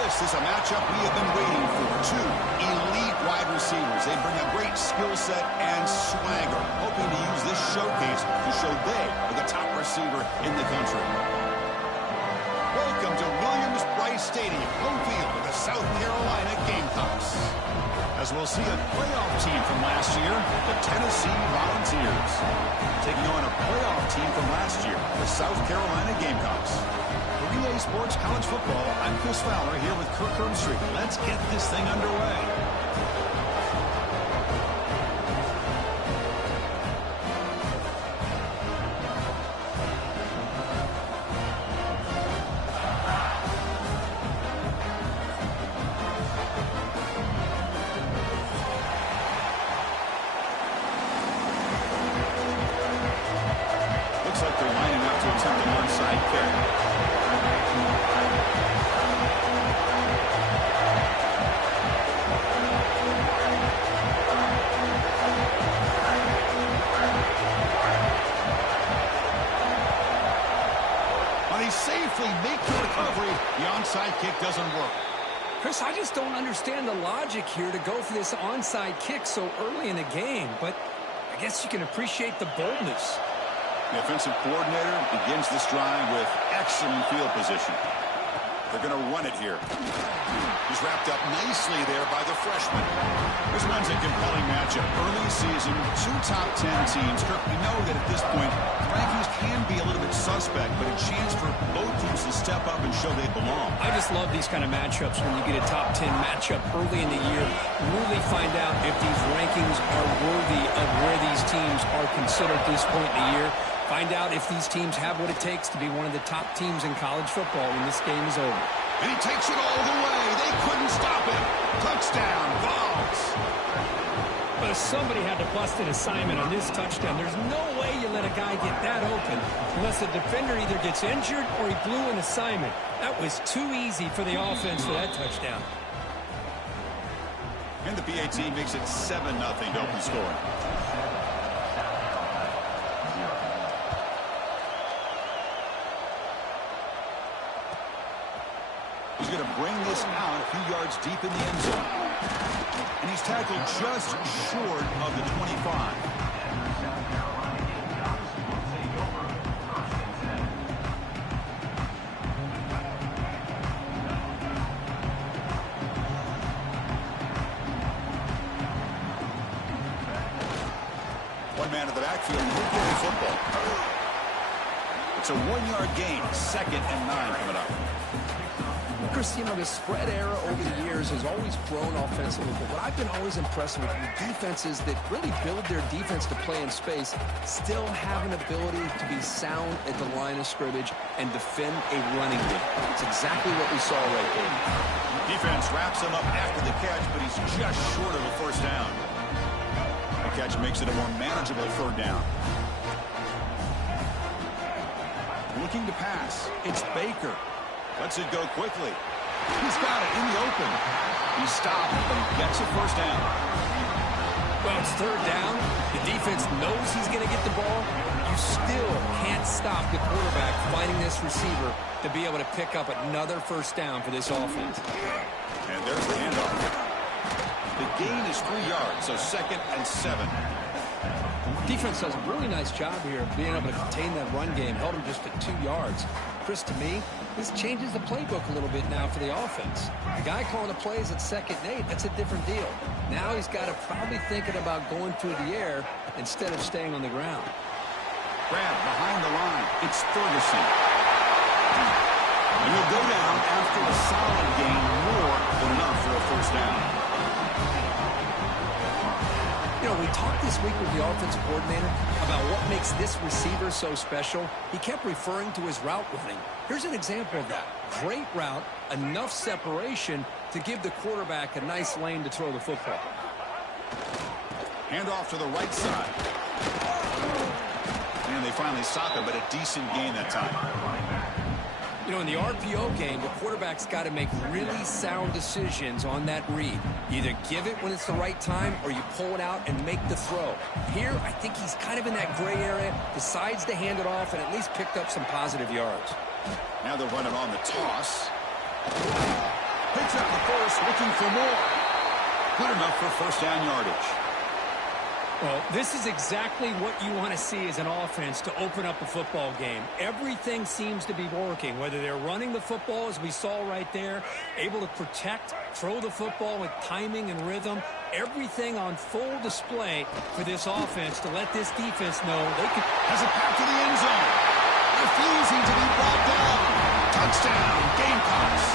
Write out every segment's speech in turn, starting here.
This is a matchup we have been waiting for. Two elite wide receivers. They bring a great skill set and swagger, hoping to use this showcase to show they are the top receiver in the country. Welcome to Williams-Brice Stadium, home field of the South Carolina Gamecocks. As we'll see a playoff team from last year, the Tennessee Volunteers, taking on a playoff team from last year, the South Carolina Gamecocks. For EA Sports College Football, I'm Chris Fowler here with Kirk Herbstreit. Let's get this thing underway. Looks like they're lining up to attempt an onside kick. But he safely makes the recovery. The onside kick doesn't work. Chris, I just don't understand the logic here to go for this onside kick so early in the game, but I guess you can appreciate the boldness. The offensive coordinator begins this drive with excellent field position. They're going to run it here. He's wrapped up nicely there by the freshman. This one's a compelling matchup. Early season, two top 10 teams. Kirk, we know that at this point, rankings can be a little bit suspect, but a chance for both teams to step up and show they belong. I just love these kind of matchups when you get a top 10 matchup early in the year. Really find out if these rankings are worthy of where these teams are considered at this point in the year. Find out if these teams have what it takes to be one of the top teams in college football when this game is over. And he takes it all the way. They couldn't stop him. Touchdown, Vols. But if somebody had to bust an assignment on this touchdown, there's no way you let a guy get that open unless the defender either gets injured or he blew an assignment. That was too easy for the offense for that touchdown. And the PAT makes it 7-0 to open scoring. He's going to bring this out a few yards deep in the end zone. And he's tackled just short of the 25. One man in the backfield, he'll carry football. It's a 1-yard gain, 2nd and 9 coming up. Chris, you know, the spread era over the years has always grown offensively, but what I've been always impressed with defenses that really build their defense to play in space still have an ability to be sound at the line of scrimmage and defend a running game. It's exactly what we saw right there. Defense wraps him up after the catch, but he's just short of a first down. The catch makes it a more manageable 3rd down. Looking to pass. It's Baker. Lets it go quickly. He's got it in the open. He stopped and gets a first down. Well, it's 3rd down. The defense knows he's going to get the ball. You still can't stop the quarterback finding this receiver to be able to pick up another first down for this offense. And there's the handoff. The gain is 3 yards, so 2nd and 7. Defense does a really nice job here of being able to contain that run game. Held him just at 2 yards. Chris, to me, this changes the playbook a little bit now for the offense. The guy calling the plays at 2nd and 8, that's a different deal. Now he's got to probably thinking about going through the air instead of staying on the ground. Grab behind the line. It's Ferguson. And he'll go down after a solid gain, more than enough for a first down. You know, we talked this week with the offensive coordinator about what makes this receiver so special. He kept referring to his route running. Here's an example of that. Great route, enough separation to give the quarterback a nice lane to throw the football. Hand off to the right side. And they finally stop him, but a decent gain that time. You know, in the RPO game, the quarterback's got to make really sound decisions on that read. You either give it when it's the right time or you pull it out and make the throw. Here, I think he's kind of in that gray area, decides to hand it off and at least picked up some positive yards. Now they're running on the toss. Picks up the first, looking for more. Good enough for first down yardage. Well, this is exactly what you want to see as an offense to open up a football game. Everything seems to be working, whether they're running the football, as we saw right there, able to protect, throw the football with timing and rhythm. Everything on full display for this offense to let this defense know they can. Has it back to the end zone. Refusing to be brought down. Touchdown, Gamecocks.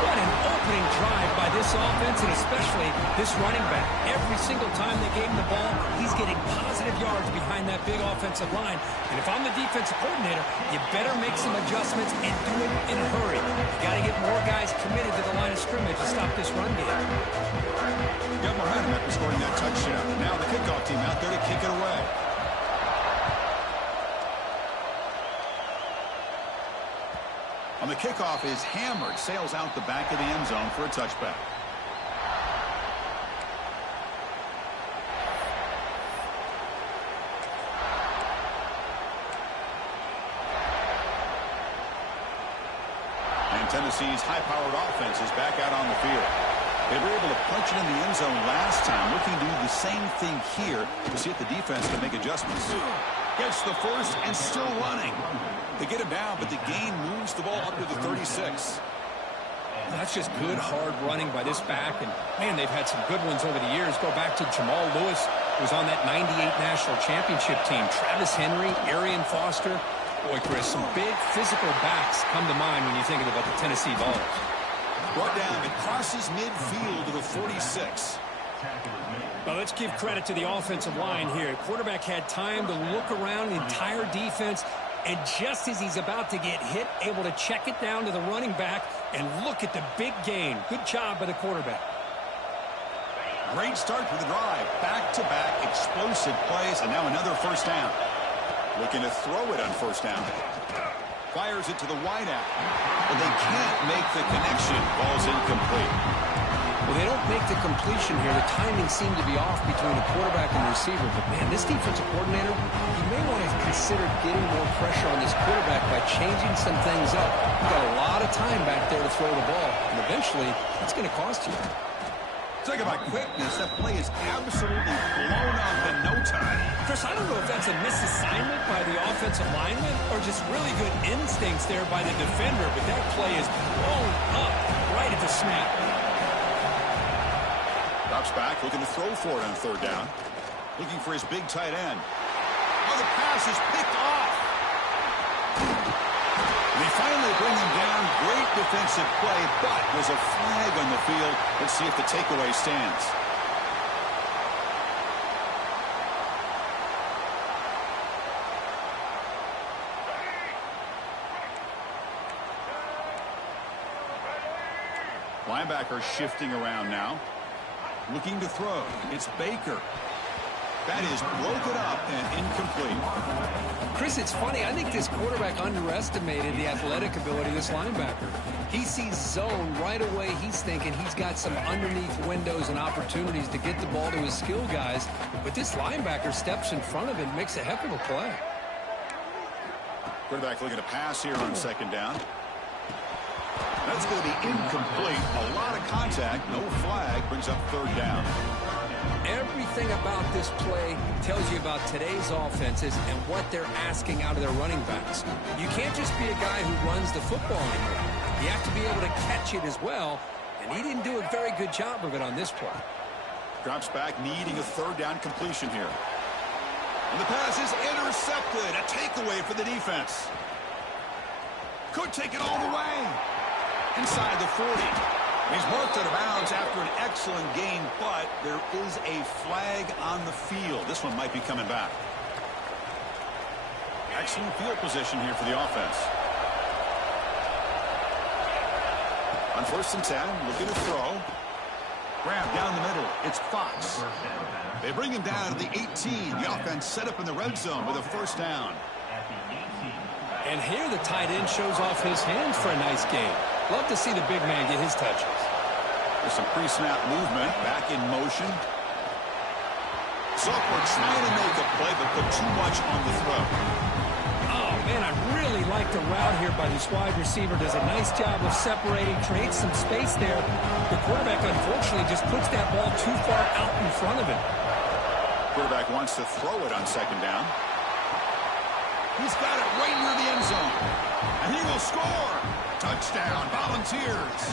What an opening drive by this offense, and especially this running back. Every single time they gave him the ball, he's getting positive yards behind that big offensive line. And if I'm the defensive coordinator, you better make some adjustments and do it in a hurry. You got to get more guys committed to the line of scrimmage to stop this run game. Got momentum after scoring that touchdown. Now the kickoff team out there to kick it away. On the kickoff is hammered, sails out the back of the end zone for a touchback. And Tennessee's high-powered offense is back out on the field. They were able to punch it in the end zone last time, looking to do the same thing here to see if the defense can make adjustments. Gets the first and still running. They get him down, but the gain moves the ball up to the 36. That's just good, hard running by this back. And, man, they've had some good ones over the years. Go back to Jamal Lewis, who was on that 98 National Championship team. Travis Henry, Arian Foster. Boy, Chris, some big physical backs come to mind when you think about the Tennessee Vols. Brought down, it crosses midfield to the 46. Well, let's give credit to the offensive line here. Quarterback had time to look around the entire defense, and just as he's about to get hit, able to check it down to the running back, and look at the big gain. Good job by the quarterback. Great start for the drive. Back-to-back explosive plays, and now another first down. Looking to throw it on first down. Fires it to the wideout. But they can't make the connection. Ball's incomplete. Well, they don't make the completion here. The timing seemed to be off between the quarterback and the receiver. But, man, this defensive coordinator, he may want to consider getting more pressure on this quarterback by changing some things up. You've got a lot of time back there to throw the ball. And eventually, it's going to cost you. Talk about quickness. That play is absolutely blown up in no time. Chris, I don't know if that's a misassignment by the offensive lineman or just really good instincts there by the defender, but that play is blown up right at the snap. Drops back, looking to throw for it on third down. Looking for his big tight end. Oh, the pass is picked off. They finally bring him down. Great defensive play, but there's a flag on the field. Let's see if the takeaway stands. Linebacker shifting around now. Looking to throw. It's Baker. That is broken up and incomplete. Chris, it's funny. I think this quarterback underestimated the athletic ability of this linebacker. He sees zone right away. He's thinking he's got some underneath windows and opportunities to get the ball to his skill guys. But this linebacker steps in front of him and makes a heck of a play. Quarterback looking to pass here on second down. That's going to be incomplete. A lot of contact. No flag. Brings up third down. Everything about this play tells you about today's offenses and what they're asking out of their running backs. You can't just be a guy who runs the football anymore. You have to be able to catch it as well, and he didn't do a very good job of it on this play. Drops back, needing a third down completion here. And the pass is intercepted. A takeaway for the defense. Could take it all the way. Inside the 40. He's marked out of bounds after an excellent gain, but there is a flag on the field. This one might be coming back. Excellent field position here for the offense. On 1st and 10, looking to throw. Grab down the middle. It's Fox. They bring him down to the 18. The offense set up in the red zone with a first down. And here the tight end shows off his hands for a nice gain. Love to see the big man get his touches. There's some pre-snap movement, back in motion. Sophomore trying to make a play, but put too much on the throw. Oh, man, I really like the route here by this wide receiver. Does a nice job of separating, creates some space there. The quarterback, unfortunately, just puts that ball too far out in front of him. Quarterback wants to throw it on second down. He's got it right near the end zone. And he will score. Touchdown, Volunteers.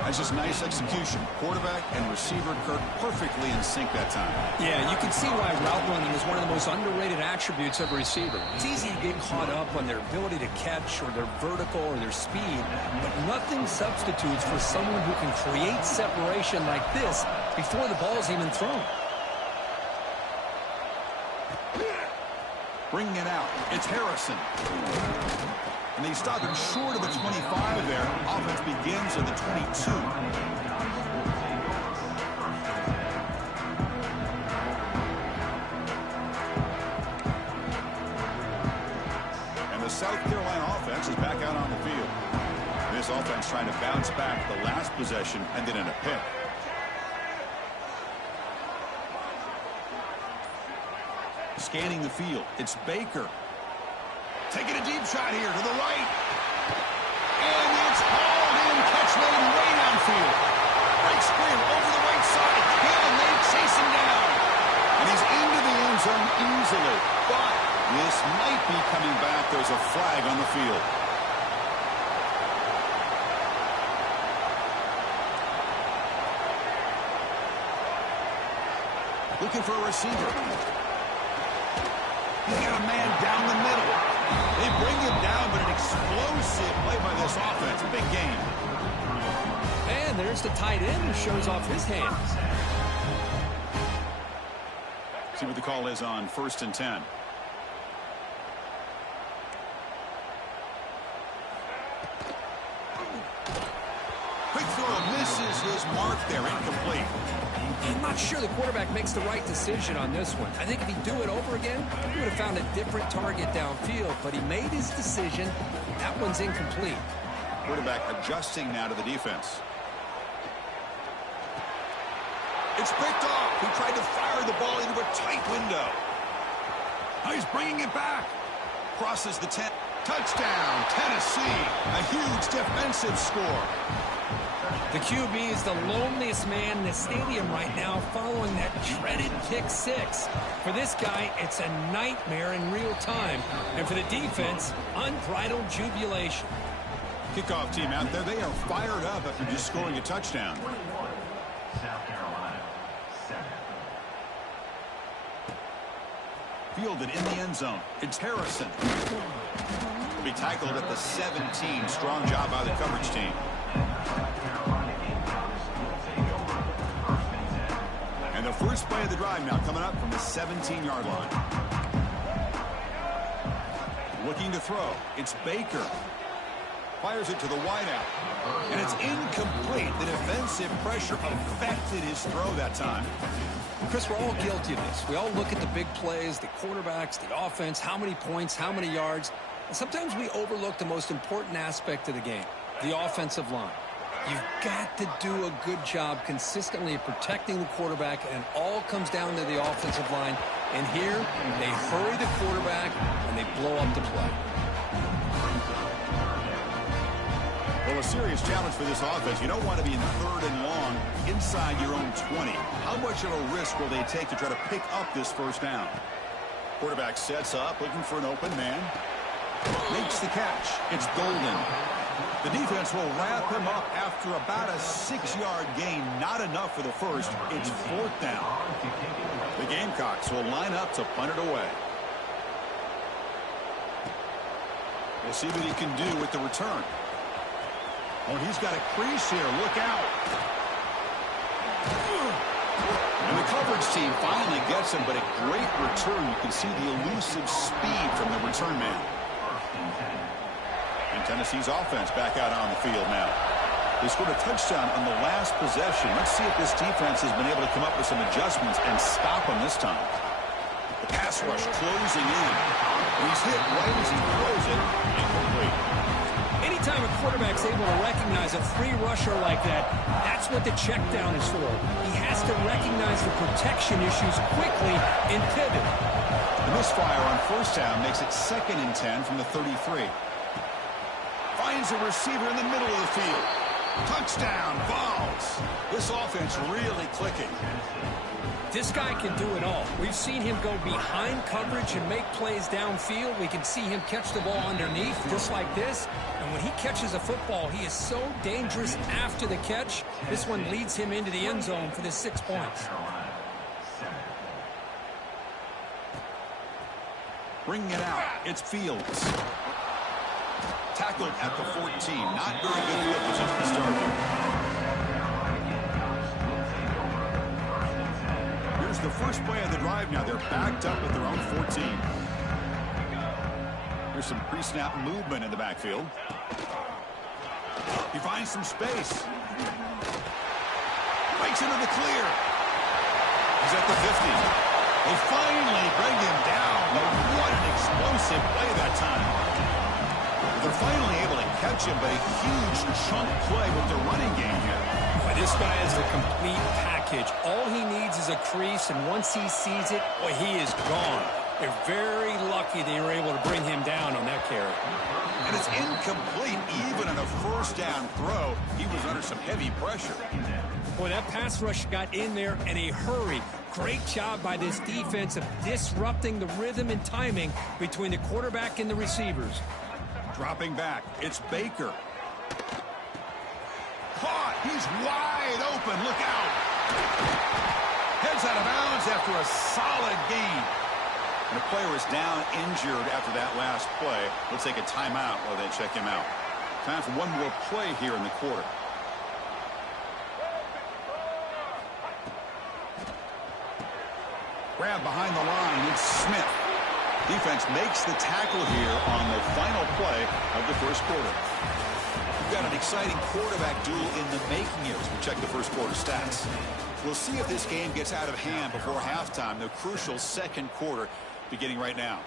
That's just nice execution. Quarterback and receiver Kirk perfectly in sync that time. Yeah, you can see why route running is one of the most underrated attributes of a receiver. It's easy to get caught up on their ability to catch or their vertical or their speed, but nothing substitutes for someone who can create separation like this before the ball is even thrown. Bringing it out. It's Harrison. And they stop him short of the 25 there. Offense begins at the 22. And the South Carolina offense is back out on the field. This offense trying to bounce back. The last possession ended in a pick. Scanning the field. It's Baker. Taking a deep shot here to the right. And it's hauled in. Catch made way downfield. Breaks clear over the right side. Hill and they chase him down. And he's into the end zone easily. But this might be coming back. There's a flag on the field. Looking for a receiver. He's got a man down the middle. They bring him down, but an explosive play by this offense. Big game. And there's the tight end who shows off his hands. See what the call is on 1st and 10. Quick throw misses his mark there. Incomplete. I'm not sure the quarterback makes the right decision on this one. I think if he'd do it over again, he would have found a different target downfield, but he made his decision. That one's incomplete. Quarterback adjusting now to the defense. It's picked off. He tried to fire the ball into a tight window. Now he's bringing it back. Crosses the 10. Touchdown, Tennessee. A huge defensive score. The QB is the loneliest man in the stadium right now following that dreaded pick six. For this guy, it's a nightmare in real time. And for the defense, unbridled jubilation. Kickoff team out there, they are fired up after just scoring a touchdown. South Carolina, 7. Fielded in the end zone. It's Harrison. Will be tackled at the 17. Strong job by the coverage team. And the first play of the drive now coming up from the 17-yard line. Looking to throw. It's Baker. Fires it to the wideout. And it's incomplete. The defensive pressure affected his throw that time. Chris, we're all guilty of this. We all look at the big plays, the quarterbacks, the offense, how many points, how many yards. And sometimes we overlook the most important aspect of the game, the offensive line. You've got to do a good job consistently of protecting the quarterback, and it all comes down to the offensive line. And here, they hurry the quarterback, and they blow up the play. Well, a serious challenge for this offense. You don't want to be in 3rd and long inside your own 20. How much of a risk will they take to try to pick up this first down? Quarterback sets up, looking for an open man. Makes the catch. It's Golden. The defense will wrap him up after about a 6-yard gain. Not enough for the first. It's 4th down. The Gamecocks will line up to punt it away. We'll see what he can do with the return. Oh, he's got a crease here. Look out. And the coverage team finally gets him, but a great return. You can see the elusive speed from the return man. And Tennessee's offense back out on the field now. They scored a touchdown on the last possession. Let's see if this defense has been able to come up with some adjustments and stop them this time. The pass rush closing in. He's hit right as he throws it. Incomplete. Anytime a quarterback's able to recognize a free rusher like that, that's what the check down is for. He has to recognize the protection issues quickly and pivot. The misfire on first down makes it 2nd and 10 from the 33. Finds a receiver in the middle of the field. Touchdown, Vols. This offense really clicking. This guy can do it all. We've seen him go behind coverage and make plays downfield. We can see him catch the ball underneath just like this. And when he catches a football, he is so dangerous after the catch. This one leads him into the end zone for the 6 points. Bringing it out, it's Fields. Tackled at the 14. Not very good field position to start here. Here's the first play of the drive now. They're backed up at their own 14. Here's some pre-snap movement in the backfield. He finds some space. Breaks into the clear. He's at the 50. They finally bring him down. But what an explosive play that time. They're finally able to catch him, but a huge chunk play with their running game here. Boy, this guy is a complete package. All he needs is a crease, and once he sees it, boy, he is gone. They're very lucky they were able to bring him down on that carry. And it's incomplete. Even on a first down throw, he was under some heavy pressure. Boy, that pass rush got in there in a hurry. Great job by this defense of disrupting the rhythm and timing between the quarterback and the receivers. Dropping back, it's Baker. Caught, he's wide open, look out. Heads out of bounds after a solid gain. And the player is down injured after that last play. We'll take a timeout while they check him out. Time for one more play here in the quarter. Grab behind the line, it's Smith. Defense makes the tackle here on the final play of the first quarter. We've got an exciting quarterback duel in the making here as we check the first quarter stats. We'll see if this game gets out of hand before halftime, the crucial second quarter beginning right now.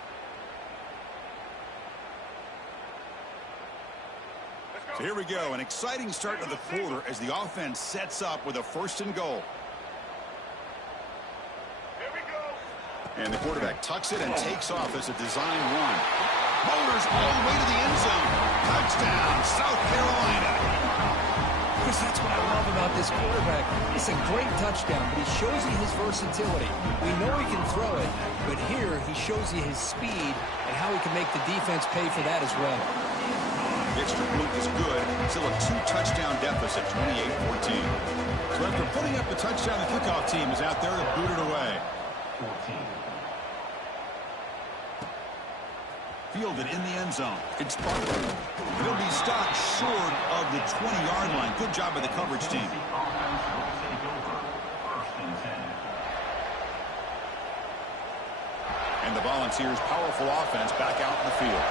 So here we go, an exciting start to the quarter as the offense sets up with a 1st and goal. And the quarterback tucks it and takes off as a design run. Motors all the way to the end zone. Touchdown, South Carolina. Chris, that's what I love about this quarterback. It's a great touchdown, but he shows you his versatility. We know he can throw it, but here he shows you his speed and how he can make the defense pay for that as well. The extra point is good. Still a 2-touchdown deficit, 28-14. So after putting up the touchdown, the kickoff team is out there to boot it away. 14. Fielded in the end zone. It's Butler. He'll be stopped short of the 20-yard line. Good job by the coverage team. And the Volunteers' powerful offense back out in the field.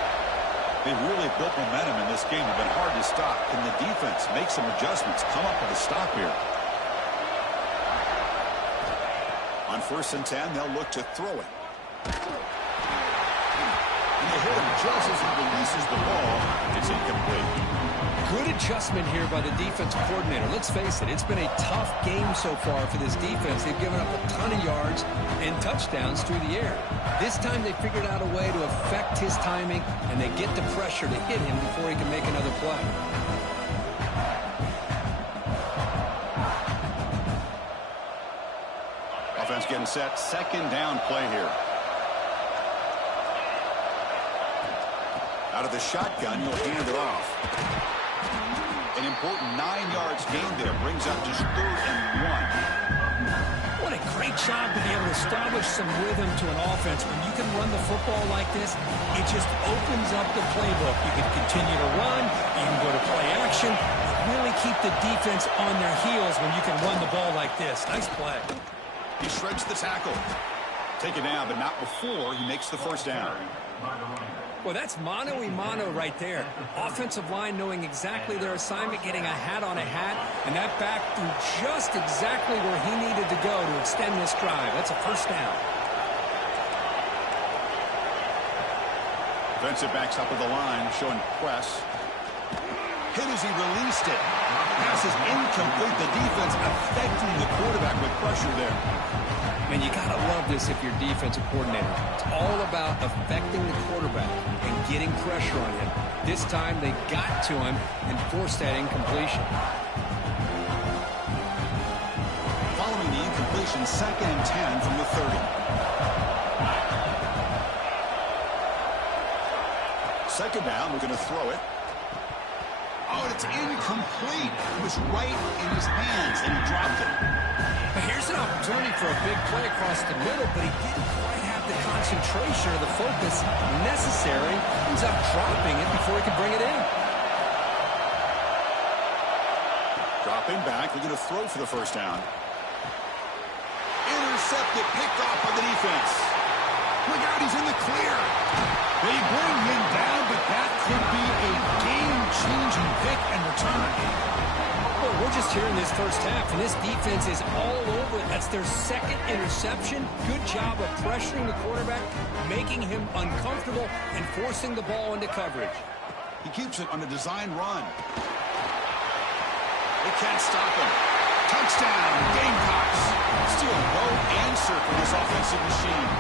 They really built momentum in this game. It's been hard to stop. Can the defense make some adjustments? Come up with a stop here. On 1st and 10, they'll look to throw it. And they hit him just as he releases the ball. It's incomplete. Good adjustment here by the defense coordinator. Let's face it, it's been a tough game so far for this defense. They've given up a ton of yards and touchdowns through the air. This time they figured out a way to affect his timing, and they get the pressure to hit him before he can make another play. Offense getting set. 2nd down play here. Out of the shotgun, you'll hand it off. An important 9 yards gain there. Brings up just 3rd and 1. What a great job to be able to establish some rhythm to an offense. When you can run the football like this, it just opens up the playbook. You can continue to run. You can go to play action. Really keep the defense on their heels when you can run the ball like this. Nice play. He shreds the tackle. Taken down, but not before he makes the first down. Well, that's mano-a-mano right there. Offensive line knowing exactly their assignment, getting a hat on a hat, and that back threw just exactly where he needed to go to extend this drive. That's a first down. Defensive backs up with the line, showing press. Hit as he released it. Pass is incomplete. The defense affecting the quarterback with pressure there. Man, you got to love this if you're defensive coordinator. It's all about affecting the quarterback and getting pressure on him. This time they got to him and forced that incompletion. Following the incompletion, 2nd and 10 from the 30. Second down, we're going to throw it. Oh, it's incomplete. It was right in his hands, and he dropped it. Here's an opportunity for a big play across the middle, but he didn't quite have the concentration or the focus necessary. He ends up dropping it before he could bring it in. Dropping back, we're going to throw for the first down. Intercepted, picked off by the defense. Look out, he's in the clear. They bring him down, but that could be a game-changing pick and return. Well, we're just here in this first half, and this defense is all over it. That's their 2nd interception. Good job of pressuring the quarterback, making him uncomfortable, and forcing the ball into coverage. He keeps it on a design run. They can't stop him. Touchdown, Gamecocks. Still no answer for this offensive machine.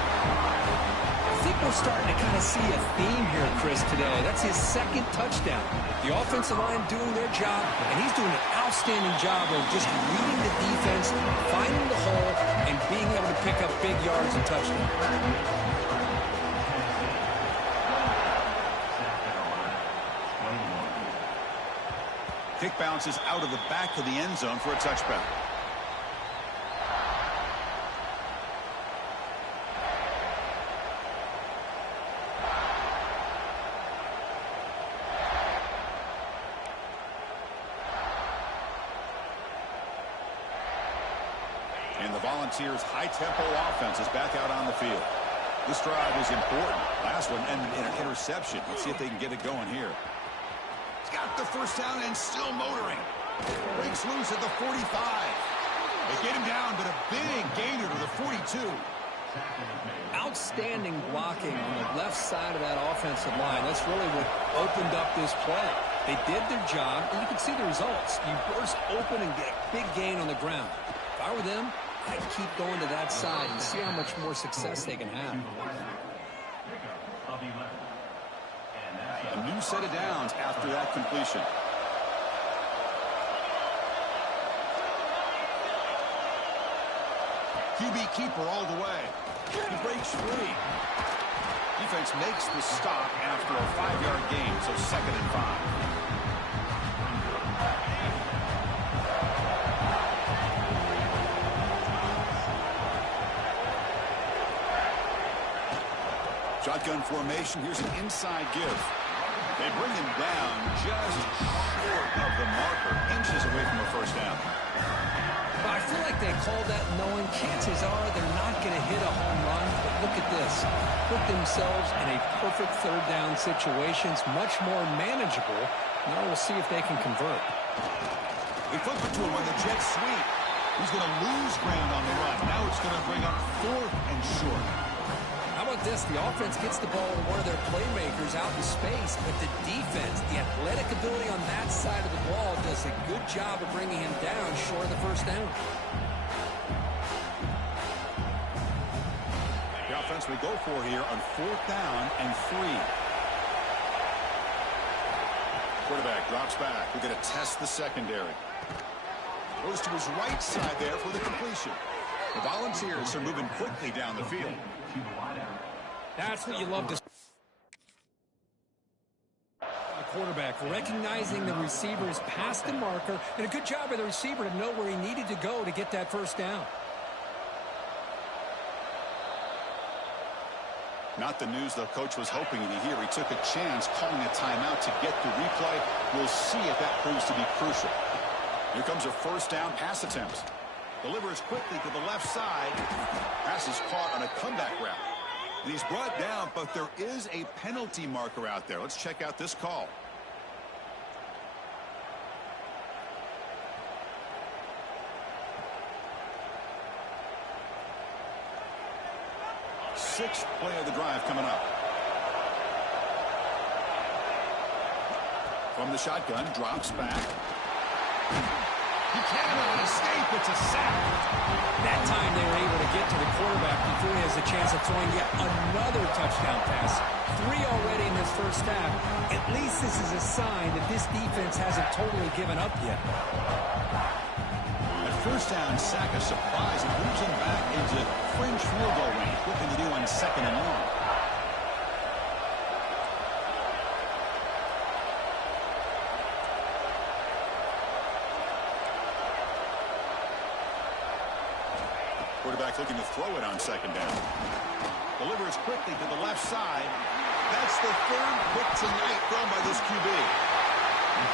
I think we're starting to kind of see a theme here, Chris, today. That's his 2nd touchdown. The offensive line doing their job, and he's doing an outstanding job of just reading the defense, finding the hole, and being able to pick up big yards and touchdowns. Kick bounces out of the back of the end zone for a touchback. And the Volunteers' high-tempo offense is back out on the field. This drive is important. Last one ended in an interception. Let's see if they can get it going here. He's got the first down and still motoring. Breaks loose at the 45. They get him down, but a big gainer to the 42. Outstanding blocking on the left side of that offensive line. That's really what opened up this play. They did their job, and you can see the results. You burst open and get a big gain on the ground. If I were them, I'd keep going to that side and see how much more success they can have. A new set of downs after that completion. QB keeper all the way. He breaks free. Defense makes the stop after a 5-yard gain, so 2nd and 5. Shotgun formation. Here's an inside give. They bring him down just short of the marker, inches away from a first down. Well, I feel like they called that knowing chances are they're not going to hit a home run. But look at this. Put themselves in a perfect 3rd down situation. It's much more manageable. Now we'll see if they can convert. They flip it to him on the jet sweep. He's going to lose ground on the run. Now it's going to bring up 4th and short. How about this? The offense gets the ball to one of their playmakers out in space, but the defense, the athletic ability on that side of the ball does a good job of bringing him down short of the first down. The offense we go for here on 4th down and 3. Quarterback drops back. We're going to test the secondary. Goes to his right side there for the completion. The Volunteers are moving quickly down the field. That's what you love to see. The quarterback recognizing the receiver's past the marker, and a good job of the receiver to know where he needed to go to get that first down. Not the news the coach was hoping to hear. He took a chance calling a timeout to get the replay. We'll see if that proves to be crucial. Here comes a first down pass attempt. Delivers quickly to the left side. Pass is caught on a comeback route. And he's brought down, but there is a penalty marker out there. Let's check out this call. Sixth play of the drive coming up. From the shotgun, drops back. He cannot escape. It's a sack. That time they were able to get to the quarterback before he has a chance of throwing yet another touchdown pass. 3 already in this first half. At least this is a sign that this defense hasn't totally given up yet. At first down, sack a surprise and moves him back into fringe field goal range. What can they do on 2nd and long? Quarterback looking to throw it on 2nd down. Delivers quickly to the left side. That's the 3rd pick tonight thrown by this QB.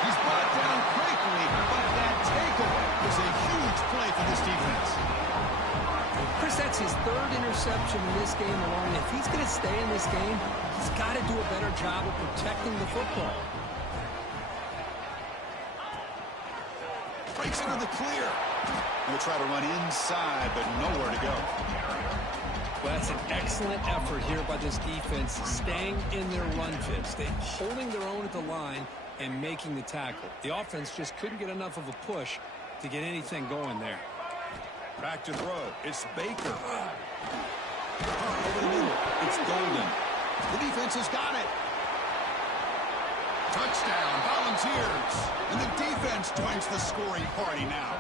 He's brought down quickly, but that takeaway is a huge play for this defense. Chris, that's his 3rd interception in this game alone. If he's going to stay in this game, he's got to do a better job of protecting the football. Breaks into the clear. They'll try to run inside, but nowhere to go. Well, that's an excellent effort here by this defense, staying in their run fits. They're holding their own at the line and making the tackle. The offense just couldn't get enough of a push to get anything going there. Back to throw. It's Baker. Over the middle. It's Golden. The defense has got it. Touchdown, Volunteers. And the defense joins the scoring party now.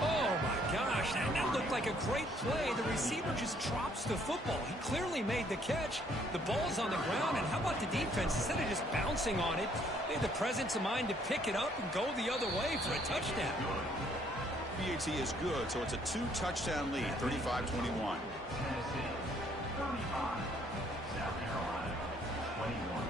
Oh, my gosh. That looked like a great play. The receiver just drops the football. He clearly made the catch. The ball's on the ground, and how about the defense? Instead of just bouncing on it, they had the presence of mind to pick it up and go the other way for a touchdown. PAT is good, so it's a 2-touchdown lead, 35-21. Tennessee, 35. South Carolina, 21.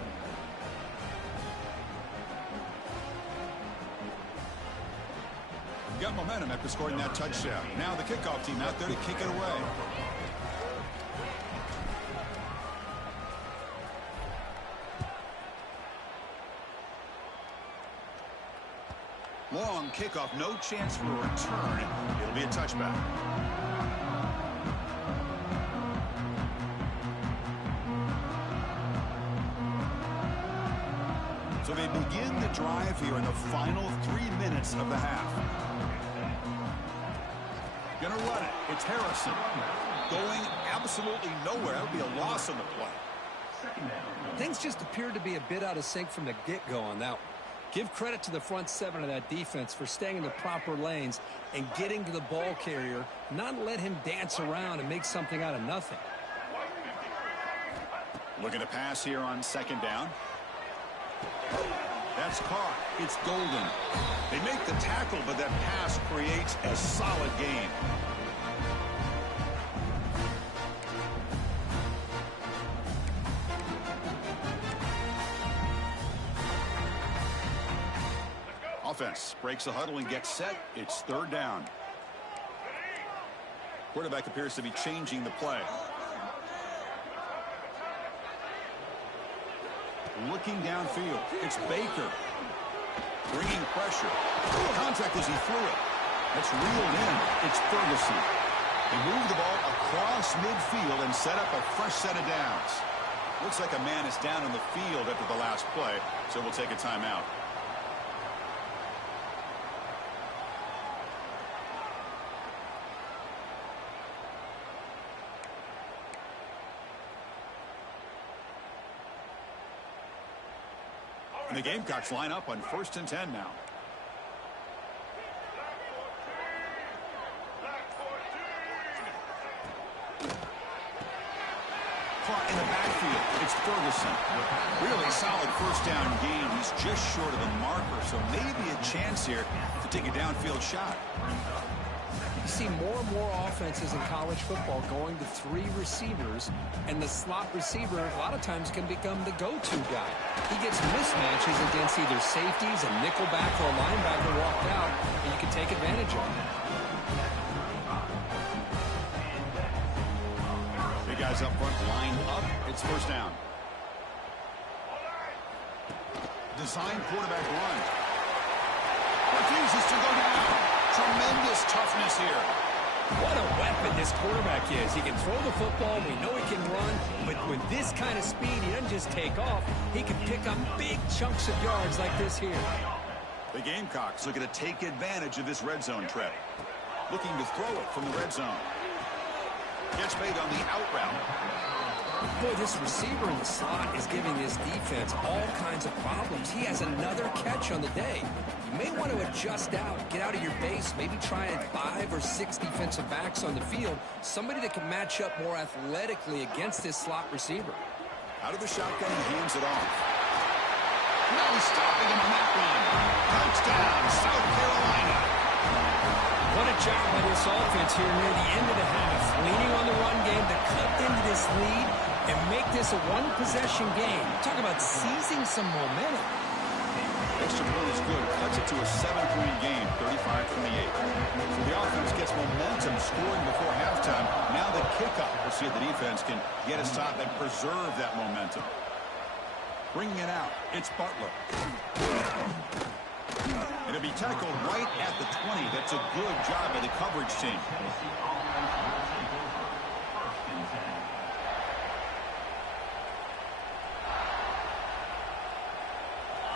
Got momentum after scoring that touchdown. Now the kickoff team out there to kick it away. Long kickoff, no chance for a return. It'll be a touchback. So they begin the drive here in the final 3 minutes of the half. Gonna run it. It's Harrison. Going absolutely nowhere. That'll be a loss on the play. Things just appeared to be a bit out of sync from the get-go on that one. Give credit to the front 7 of that defense for staying in the proper lanes and getting to the ball carrier, not let him dance around and make something out of nothing. Looking to pass here on 2nd down. That's caught. It's Golden. They make the tackle, but that pass creates a solid gain. Offense breaks the huddle and gets set. It's 3rd down. Quarterback appears to be changing the play. Looking downfield. It's Baker. Bringing pressure. Contact as he threw it. That's reeled in. It's Ferguson. They move the ball across midfield and set up a fresh set of downs. Looks like a man is down in the field after the last play, so we'll take a timeout. And the Gamecocks line up on 1st and 10 now. Caught in the backfield. It's Ferguson. Really solid 1st down gain. He's just short of the marker, so maybe a chance here to take a downfield shot. You see more and more offenses in college football going to 3 receivers, and the slot receiver a lot of times can become the go-to guy. He gets mismatches against either safeties, a nickelback, or a linebacker walked out, and you can take advantage of it. Big guys up front lined up. It's 1st down. Design quarterback run. Refuses to go down. Tremendous toughness here. What a weapon this quarterback is. He can throw the football. We know he can run. But with this kind of speed, he doesn't just take off. He can pick up big chunks of yards like this here. The Gamecocks looking to take advantage of this red zone trip. Looking to throw it from the red zone. Gets made on the out route. Boy, this receiver in the slot is giving this defense all kinds of problems. He has another catch on the day. You may want to adjust out, get out of your base, maybe try 5 or 6 defensive backs on the field, somebody that can match up more athletically against this slot receiver. Out of the shotgun, he hands it off. No stopping him on that one. Touchdown, South Carolina. What a job by this offense here near the end of the half. Leaning on the run game to cut into this lead and make this a one-possession game. Talk about seizing some momentum. Extra point is good. Cuts it to a 7-point game, 35-28. So the offense gets momentum scoring before halftime. Now the kickoff. We'll see if the defense can get a stop and preserve that momentum. Bringing it out, it's Butler. It'll be tackled right at the 20. That's a good job by the coverage team.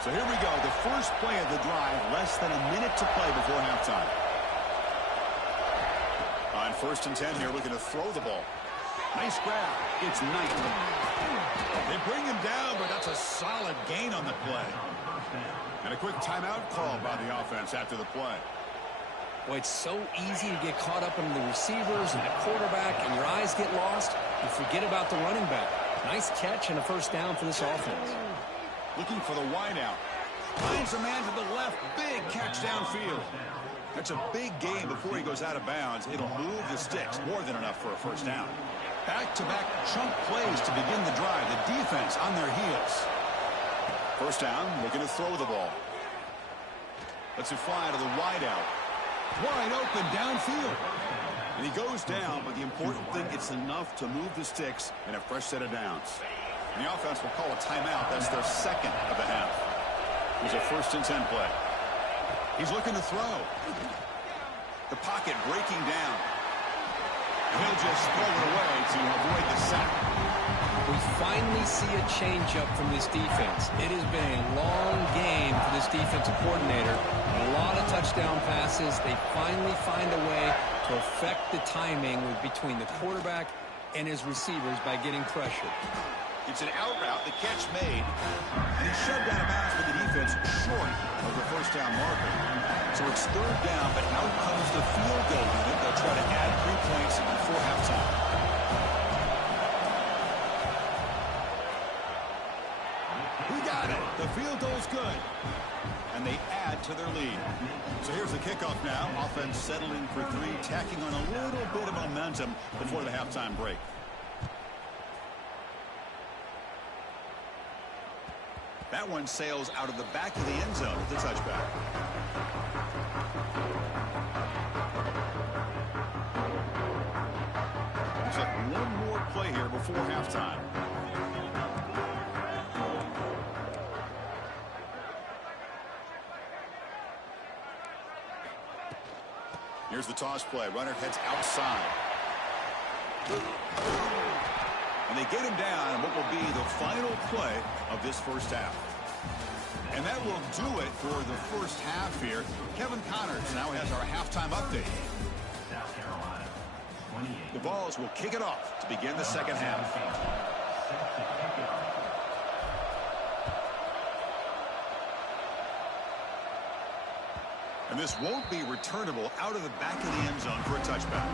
So here we go, the first play of the drive, less than a minute to play before halftime. On 1st and 10 here, looking to throw the ball. Nice grab. It's Knight. They bring him down, but that's a solid gain on the play. And a quick timeout call by the offense after the play. Boy, it's so easy to get caught up in the receivers and the quarterback, and your eyes get lost. You forget about the running back. Nice catch and a first down for this offense. Looking for the wideout. Finds a man to the left. Big catch downfield. That's a big gain before he goes out of bounds. It'll move the sticks. More than enough for a first down. Back-to-back chunk plays to begin the drive. The defense on their heels. First down, looking to throw the ball. Lets it fly to the wideout. Wide open downfield. And he goes down, but the important thing, it's enough to move the sticks and a fresh set of downs. And the offense will call a timeout. That's their second of the half. It was a 1st and 10 play. He's looking to throw. The pocket breaking down. And he'll just throw it away to avoid the sack. We finally see a change-up from this defense. It has been a long game for this defensive coordinator. A lot of touchdown passes. They finally find a way to affect the timing between the quarterback and his receivers by getting pressure. It's an out route, the catch made, and he's shoved out of bounds with the defense short of the first down marker. So it's 3rd down, but out comes the field goal unit. They'll try to add 3 points before halftime. We got it. The field goal's good. And they add to their lead. So here's the kickoff now. Offense settling for 3, tacking on a little bit of momentum before the halftime break. That one sails out of the back of the end zone with the touchback. Looks like one more play here before halftime. Here's the toss play. Runner heads outside. And they get him down in what will be the final play of this first half. And that will do it for the first half here. Kevin Connors now has our halftime update. South Carolina, 28. The Vols will kick it off to begin the second half. And this won't be returnable out of the back of the end zone for a touchback.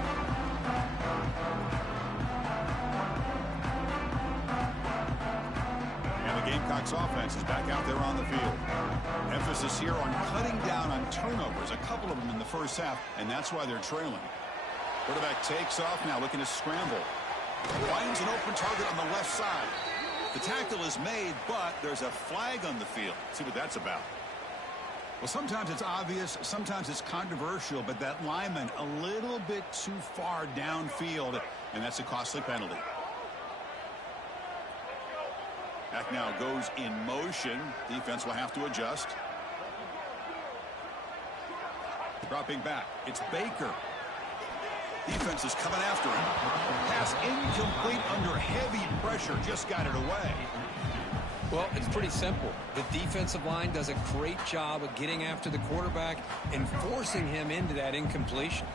Gamecocks offense is back out there on the field. Emphasis here on cutting down on turnovers, a couple of them in the first half, and that's why they're trailing. Quarterback takes off now, looking to scramble. Finds an open target on the left side. The tackle is made, but there's a flag on the field. Let's see what that's about. Well, sometimes it's obvious, sometimes it's controversial, but that lineman a little bit too far downfield, and that's a costly penalty. Back now goes in motion. Defense will have to adjust. Dropping back. It's Baker. Defense is coming after him. Pass incomplete under heavy pressure. Just got it away. Well, it's pretty simple. The defensive line does a great job of getting after the quarterback and forcing him into that incompletion.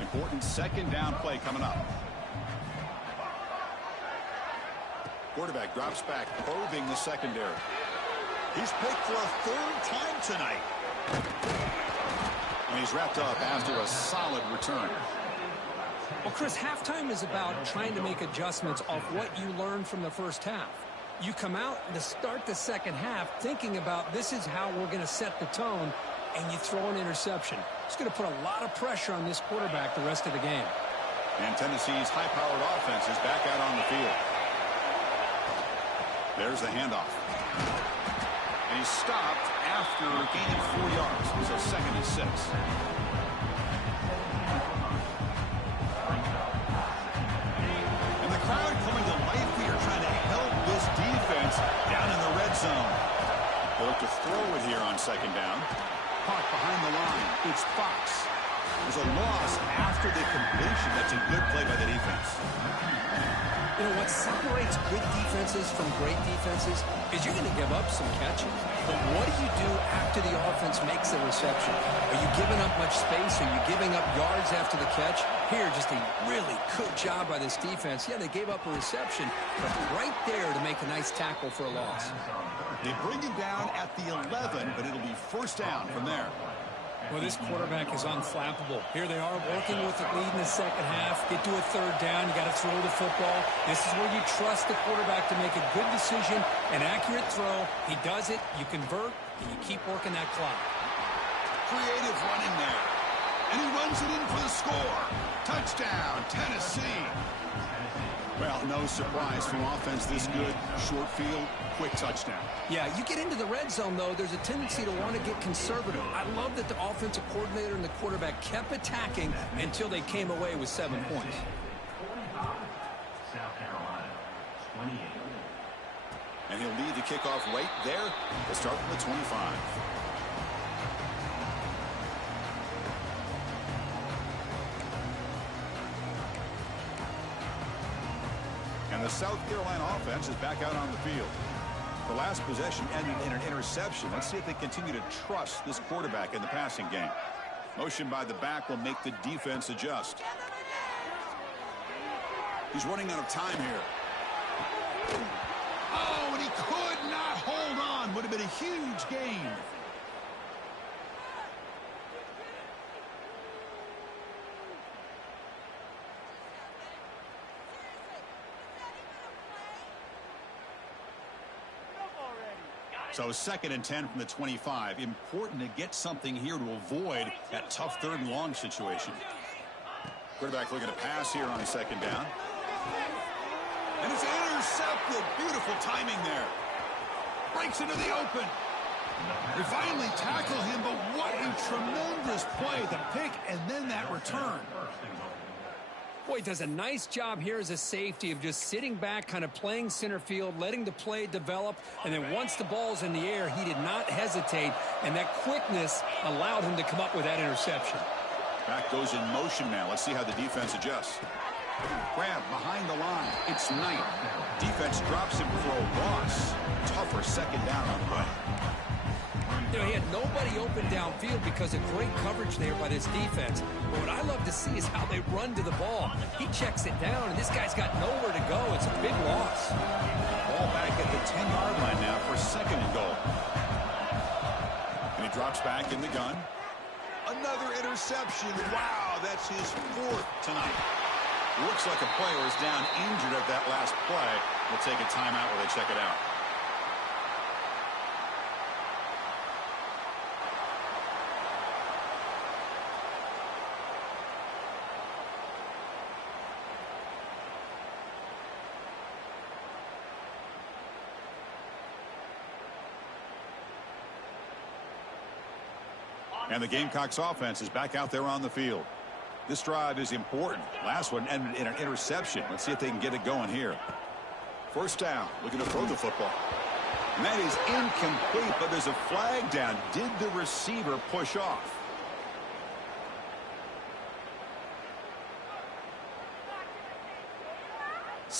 Important second down play coming up. Quarterback drops back, probing the secondary. He's picked for a third time tonight. And he's wrapped up after a solid return. Well, Chris, halftime is about trying to make adjustments off what you learned from the first half. You come out to start the second half thinking about this is how we're going to set the tone, and you throw an interception. It's going to put a lot of pressure on this quarterback the rest of the game. And Tennessee's high-powered offense is back out on the field. There's the handoff. And he's stopped after gaining 4 yards, so second and 6. And the crowd coming to life here, trying to help this defense down in the red zone. They look to throw it here on second down. Caught behind the line. It's Fox. There's a loss after the completion. That's a good play by the defense. You know, what separates good defenses from great defenses is you're going to give up some catches. But what do you do after the offense makes the reception? Are you giving up much space? Are you giving up yards after the catch? Here, just a really good job by this defense. Yeah, they gave up a reception, but right there to make a nice tackle for a loss. They bring him down at the 11, but it'll be first down from there. Well, this quarterback is unflappable. Here they are working with the lead in the second half. Get to a third down. You got to throw the football. This is where you trust the quarterback to make a good decision, an accurate throw. He does it, you convert, and you keep working that clock. Creative running there. And he runs it in for the score. Touchdown, Tennessee. Well, no surprise from offense this good. Short field, quick touchdown. Yeah, you get into the red zone, though, there's a tendency to want to get conservative. I love that the offensive coordinator and the quarterback kept attacking until they came away with 7 points. South Carolina, 28. And he'll lead the kickoff right there. They'll start from the 25. And the South Carolina offense is back out on the field. The last possession ended in an interception. Let's see if they continue to trust this quarterback in the passing game. Motion by the back will make the defense adjust. He's running out of time here. Oh, and he could not hold on. Would have been a huge gain. So second and 10 from the 25. Important to get something here to avoid that tough third and long situation. Quarterback looking to pass here on second down. And it's intercepted. Beautiful timing there. Breaks into the open. They finally tackle him, but what a tremendous play. The pick and then that return. Boy, he does a nice job here as a safety of just sitting back, kind of playing center field, letting the play develop, and then once the ball's in the air, he did not hesitate, and that quickness allowed him to come up with that interception. Back goes in motion now. Let's see how the defense adjusts. Grab behind the line. It's Knight. Defense drops him for a loss. Tougher second down on the way. You know, he had nobody open downfield because of great coverage there by this defense. But what I love to see is how they run to the ball. He checks it down, and this guy's got nowhere to go. It's a big loss. Ball back at the 10-yard line now for second and goal. And he drops back in the gun. Another interception. Wow, that's his 4th tonight. Looks like a player is down injured at that last play. We'll take a timeout while they check it out. And the Gamecocks offense is back out there on the field. This drive is important. Last one ended in an interception. Let's see if they can get it going here. First down, looking to throw the football. And that is incomplete, but there's a flag down. Did the receiver push off?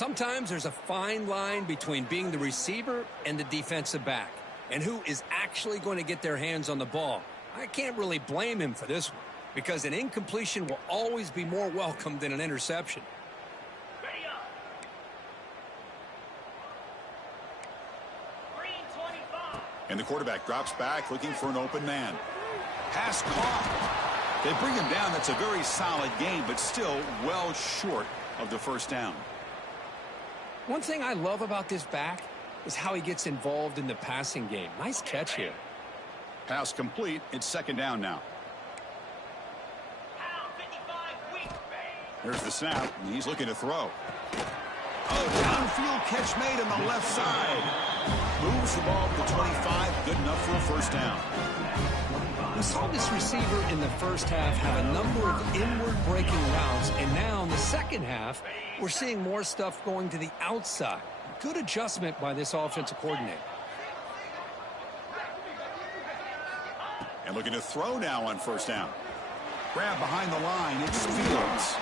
Sometimes there's a fine line between being the receiver and the defensive back, and who is actually going to get their hands on the ball. I can't really blame him for this one, because an incompletion will always be more welcome than an interception. And the quarterback drops back looking for an open man. Pass caught. They bring him down. That's a very solid game, but still well short of the first down. One thing I love about this back is how he gets involved in the passing game. Nice catch here. Pass complete. It's second down now. Here's the snap, and he's looking to throw. Oh, downfield catch made on the left side. Moves the ball to the 25. Good enough for a first down. We saw this receiver in the first half have a number of inward breaking routes, and now in the second half, we're seeing more stuff going to the outside. Good adjustment by this offensive coordinator. And looking to throw now on first down. Grab behind the line. It's Fields.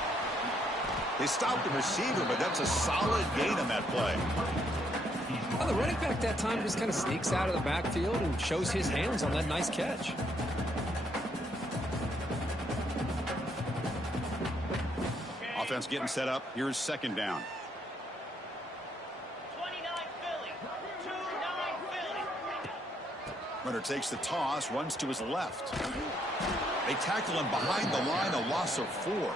They stopped the receiver, but that's a solid gain on that play. Well, the running back that time just kind of sneaks out of the backfield and shows his hands on that nice catch. Offense getting set up. Here's second down. 29 Philly. 2-9 Philly. Runner takes the toss, runs to his left. They tackle him behind the line, a loss of 4.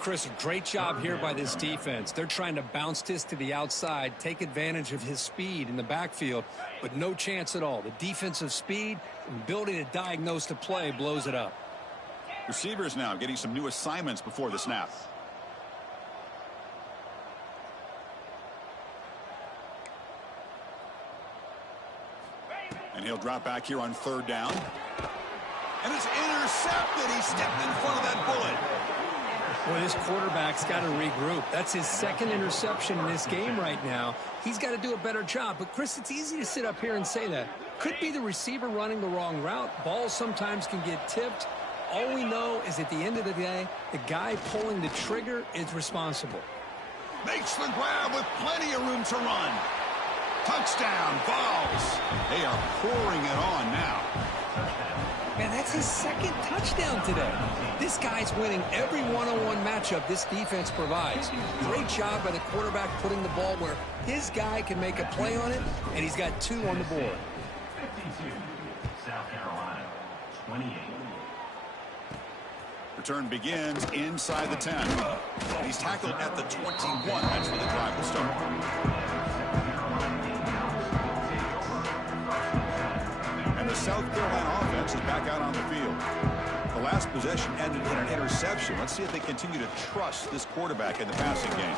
Chris, great job here by this defense. They're trying to bounce this to the outside, take advantage of his speed in the backfield, but no chance at all. The defensive speed and ability to diagnose the play blows it up. Receivers now getting some new assignments before the snap. And he'll drop back here on third down. And it's intercepted. He stepped in front of that bullet. Well, this quarterback's got to regroup. That's his second interception in this game right now. He's got to do a better job. But, Chris, it's easy to sit up here and say that. Could be the receiver running the wrong route. Balls sometimes can get tipped. All we know is at the end of the day, the guy pulling the trigger is responsible. Makes the grab with plenty of room to run. Touchdown, Vols. They are pouring it on now. Man, that's his second touchdown today. This guy's winning every one-on-one matchup this defense provides. Great job by the quarterback putting the ball where his guy can make a play on it, and he's got 2 on the board. 52, South Carolina, 28. Return begins inside the 10. He's tackled at the 21. That's where the drive will start. And the South Carolina offense is back out on the field. The last possession ended in an interception. Let's see if they continue to trust this quarterback in the passing game.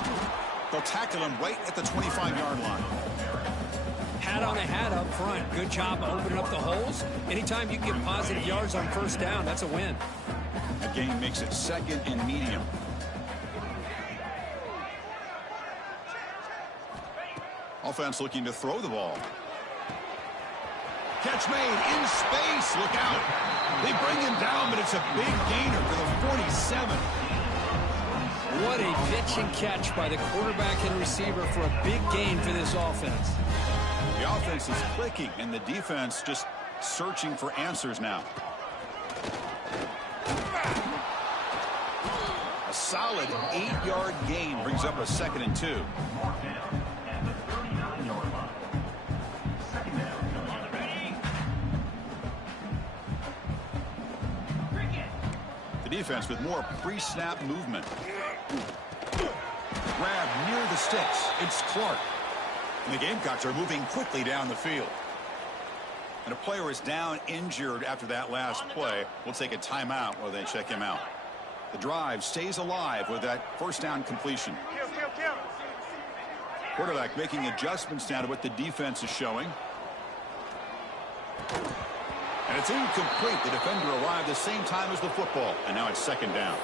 They'll tackle him right at the 25-yard line. Hat on a hat up front. Good job opening up the holes. Anytime you get positive yards on first down, that's a win. That gain makes it second and medium. Offense looking to throw the ball. Catch made in space. Look out. They bring him down, but it's a big gainer for the 47. What a pitch and catch by the quarterback and receiver for a big gain for this offense. The offense is clicking, and the defense just searching for answers now. A solid 8-yard gain brings up a 2nd and 2. The defense with more pre-snap movement. Grab near the sticks. It's Clark. And the Gamecocks are moving quickly down the field. And a player is down injured after that last play. We'll take a timeout while they check him out. The drive stays alive with that first down completion. Quarterback making adjustments now to what the defense is showing. And it's incomplete. The defender arrived the same time as the football. And now it's second down.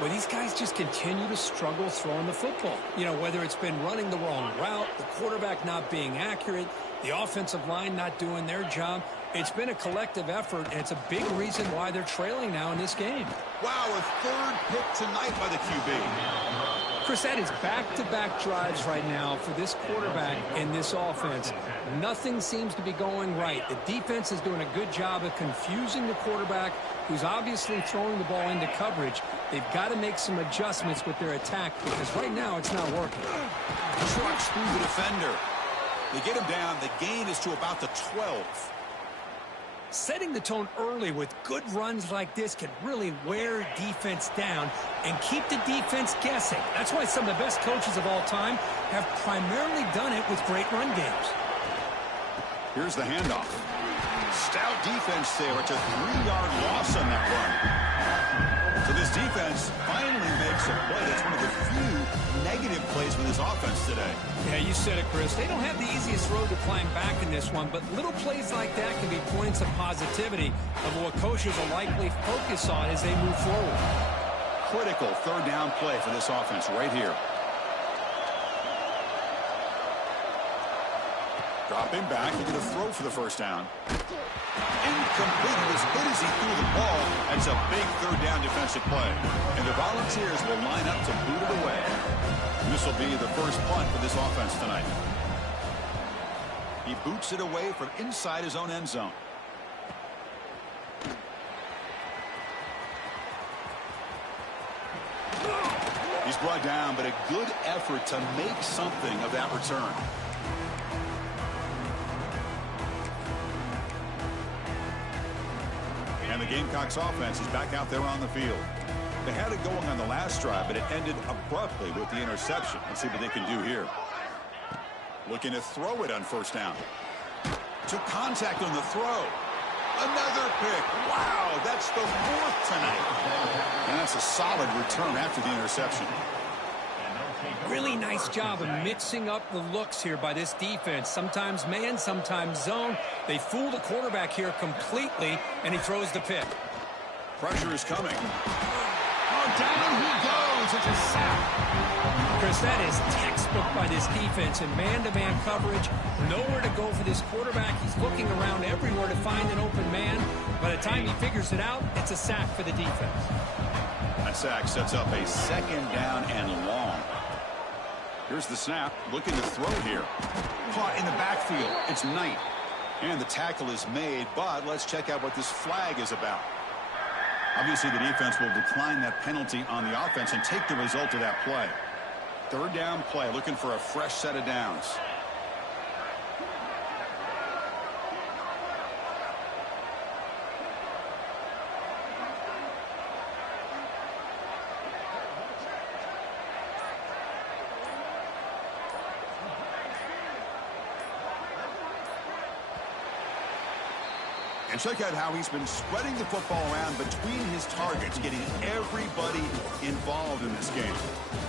Well, these guys just continue to struggle throwing the football. You know, whether it's been running the wrong route, the quarterback not being accurate, the offensive line not doing their job. It's been a collective effort, and it's a big reason why they're trailing now in this game. Wow, a third pick tonight by the QB. Chris, that is back-to-back drives right now for this quarterback and this offense. Nothing seems to be going right. The defense is doing a good job of confusing the quarterback, who's obviously throwing the ball into coverage. They've got to make some adjustments with their attack because right now it's not working. Trucks through the defender. They get him down. The gain is to about the 12. Setting the tone early with good runs like this can really wear defense down and keep the defense guessing. That's why some of the best coaches of all time have primarily done it with great run games. Here's the handoff. Stout defense there. It's a 3-yard loss on that run. So this defense finally makes a play. That's one of the few negative plays for this offense today. Yeah, you said it, Chris. They don't have the easiest road to climb back in this one, but little plays like that can be points of positivity of what coaches will likely focus on as they move forward. Critical third down play for this offense right here. Dropping back, they're going to throw for the first down. Incomplete. He was hit as he threw the ball. That's a big third down defensive play. And the Volunteers will line up to boot it away. This will be the first punt for this offense tonight. He boots it away from inside his own end zone. He's brought down, but a good effort to make something of that return. And the Gamecocks offense is back out there on the field. They had it going on the last drive, but it ended abruptly with the interception. Let's see what they can do here. Looking to throw it on first down. Took contact on the throw. Another pick. Wow, that's the 4th tonight. And that's a solid return after the interception. Really nice job of mixing up the looks here by this defense. Sometimes man, sometimes zone. They fool the quarterback here completely, and he throws the pick. Pressure is coming. Oh, down he goes. It's a sack. Chris, that is textbook by this defense in man-to-man coverage. Nowhere to go for this quarterback. He's looking around everywhere to find an open man. By the time he figures it out, it's a sack for the defense. That sack sets up a second down and long. Here's the snap. Looking to throw here. Caught in the backfield. It's Knight. And the tackle is made, but let's check out what this flag is about. Obviously, the defense will decline that penalty on the offense and take the result of that play. Third down play, looking for a fresh set of downs. And check out how he's been spreading the football around between his targets, getting everybody involved in this game.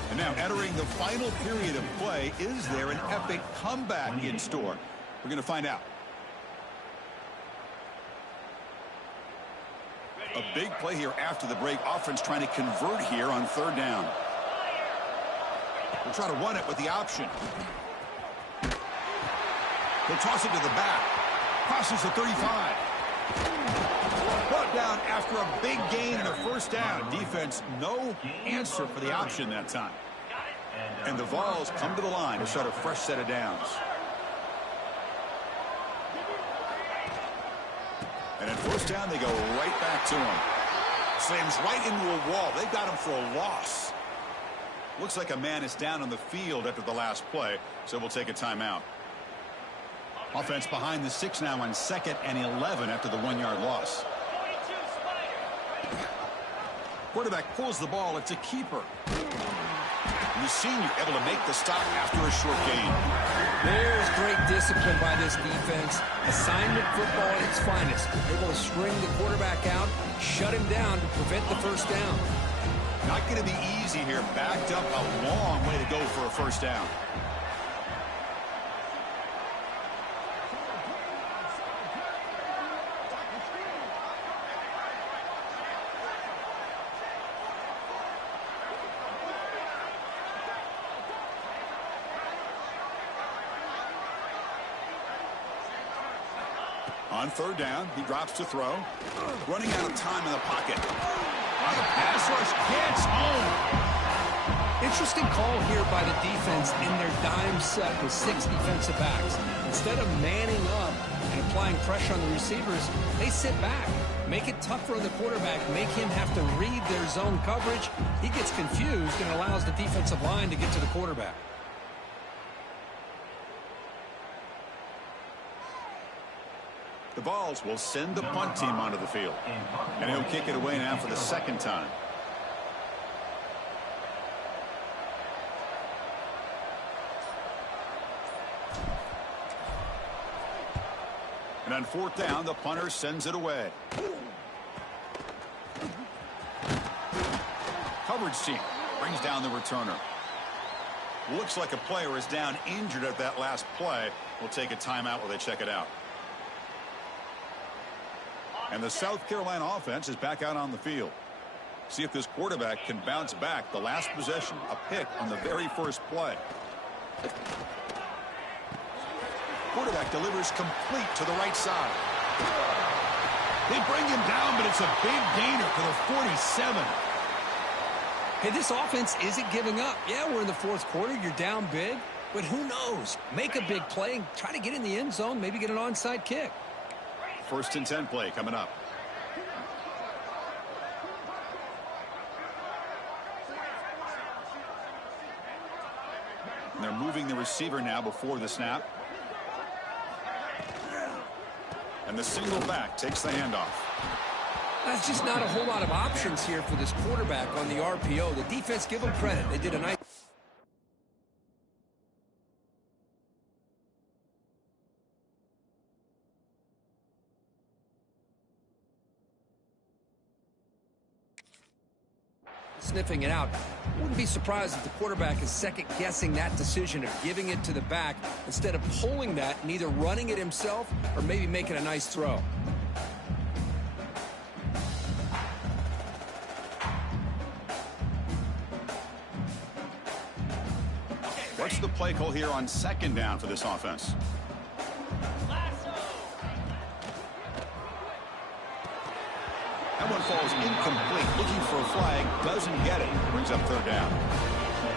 And now entering the final period of play, is there an epic comeback in store? We're going to find out. A big play here after the break. Offense trying to convert here on third down. We'll try to run it with the option. They'll toss it to the back. Crosses the 35. Brought down after a big gain and a first down. Defense, no answer for the option that time. And the Vols come to the line to start a fresh set of downs. And at first down, they go right back to him. Slams right into a wall. They've got him for a loss. Looks like a man is down on the field after the last play, so we'll take a timeout. Offense behind the 6 now on 2nd and 11 after the 1-yard loss. Quarterback pulls the ball. It's a keeper. And the senior able to make the stop after a short gain. There's great discipline by this defense. Assignment football at its finest. Able to string the quarterback out, shut him down to prevent the first down. Not going to be easy here. Backed up, a long way to go for a first down. On third down, he drops to throw. Running out of time in the pocket. Oh, the pass rush gets home. Interesting call here by the defense in their dime set with 6 defensive backs. Instead of manning up and applying pressure on the receivers, they sit back. Make it tougher on the quarterback. Make him have to read their zone coverage. He gets confused and allows the defensive line to get to the quarterback. The Vols will send the punt team onto the field. And he'll kick it away now for the second time. And on fourth down, the punter sends it away. Coverage team brings down the returner. Looks like a player is down injured at that last play. We'll take a timeout while they check it out. And the South Carolina offense is back out on the field. See if this quarterback can bounce back. The last possession, a pick on the very first play. Quarterback delivers complete to the right side. They bring him down, but it's a big gainer for the 47. Hey, this offense isn't giving up. Yeah, we're in the fourth quarter. You're down big. But who knows? Make a big play. Try to get in the end zone. Maybe get an onside kick. First and 10 play coming up. And they're moving the receiver now before the snap. And the single back takes the handoff. That's just not a whole lot of options here for this quarterback on the RPO. The defense, give them credit. They did a nice... sniffing it out. Wouldn't be surprised if the quarterback is second-guessing that decision of giving it to the back instead of pulling that and either running it himself or maybe making a nice throw. What's the play call here on second down for this offense? That one falls incomplete. Looking for a flag. Doesn't get it. Brings up third down.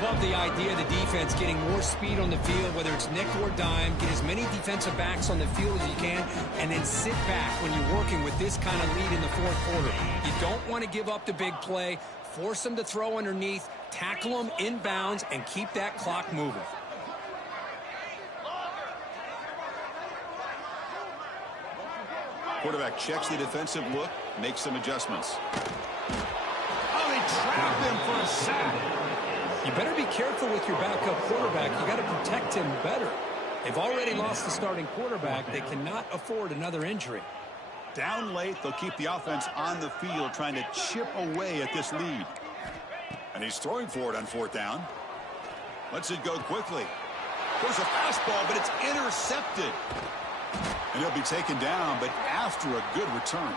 Love the idea of the defense getting more speed on the field, whether it's nickel or dime. Get as many defensive backs on the field as you can, and then sit back when you're working with this kind of lead in the fourth quarter. You don't want to give up the big play. Force them to throw underneath, tackle them inbounds, and keep that clock moving. Quarterback checks the defensive look, makes some adjustments. Oh, they trapped him for a sack. You better be careful with your backup quarterback. You got to protect him better. They've already lost the starting quarterback. They cannot afford another injury. Down late, they'll keep the offense on the field trying to chip away at this lead. And he's throwing for it on fourth down. Lets it go quickly. There's a fastball, but it's intercepted. And he'll be taken down, but after a good return.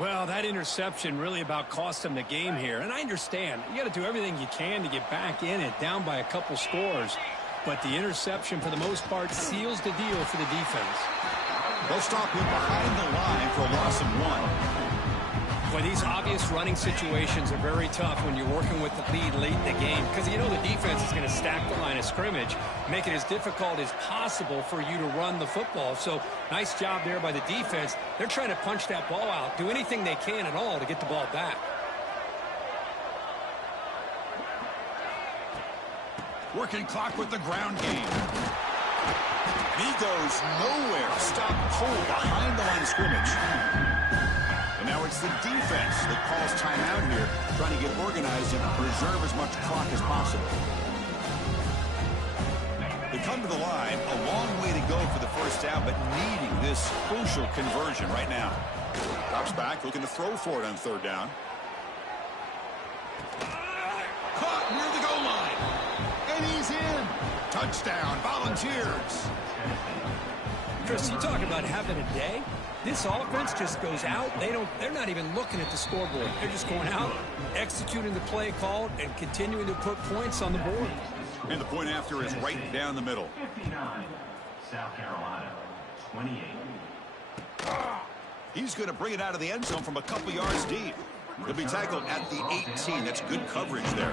Well, that interception really about cost him the game here. And I understand. You got to do everything you can to get back in it, down by a couple scores. But the interception, for the most part, seals the deal for the defense. They'll stop him behind the line for a loss of 1. Boy, these obvious running situations are very tough when you're working with the lead late in the game because you know the defense is going to stack the line of scrimmage, make it as difficult as possible for you to run the football. So nice job there by the defense. They're trying to punch that ball out, do anything they can at all to get the ball back. Working clock with the ground game. And he goes nowhere. Stop cold behind the line of scrimmage. And now it's the defense that calls timeout here, trying to get organized and preserve as much clock as possible. They come to the line, a long way to go for the first down, but needing this crucial conversion right now. Drops back, looking to throw for it on third down. Caught near the goal line. And he's in. Touchdown, Volunteers. Chris, you talk about having a day. This offense just goes out. They're not even looking at the scoreboard. They're just going out, executing the play called, and continuing to put points on the board. And the point after is right down the middle. 59, South Carolina, 28. He's going to bring it out of the end zone from a couple yards deep. He'll be tackled at the 18. That's good coverage there.